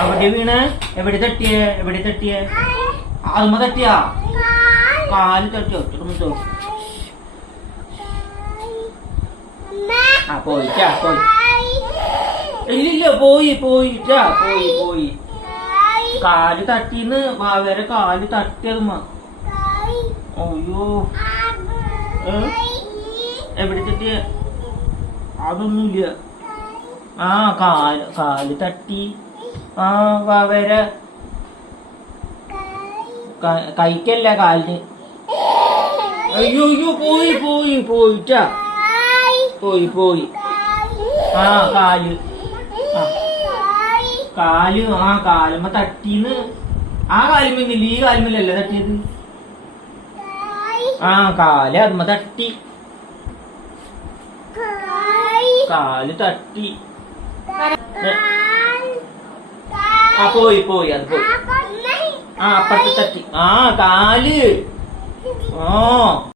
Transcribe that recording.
അവിടെ വീണ്. എവിടെ തട്ടിയേ? എവിടെ തട്ടിയേ? അതുമ്മ തട്ടിയാ? കാൽ തട്ടിയോ ചുമത്തോ ആ പോയിട്ടാ പോയി. ഇല്ലില്ല പോയി പോയിട്ടാ പോയി പോയി. കാൽ തട്ടിന്ന് വാവേരെ കാൽ തട്ടിയതുമ്മ. അയ്യോ? എവിടെ തട്ടിയ? അതൊന്നുമില്ല. ആ കാൽ കാൽ തട്ടി. ആ വവര ക- കൈക്കല്ല കാലിന്. അയ്യോ അയ്യോ പോയി പോയി പോയിട്ടാ. പോയി പോയി. ആ കാൽ. ആ. കാൽ ആ കാലുമ്മ തട്ടീന്ന്. ആ കാലുമില്ല ഈ കാലുമില്ലല്ലേ തട്ടിയത്. ആ കാൽ അതുമ്മ തട്ടി. കാൽ തട്ടി. ആ പോയി പോയി അത് പോയി. ആ അപ്പുറത്ത് തട്ടി. ആ കാൽ. ആ.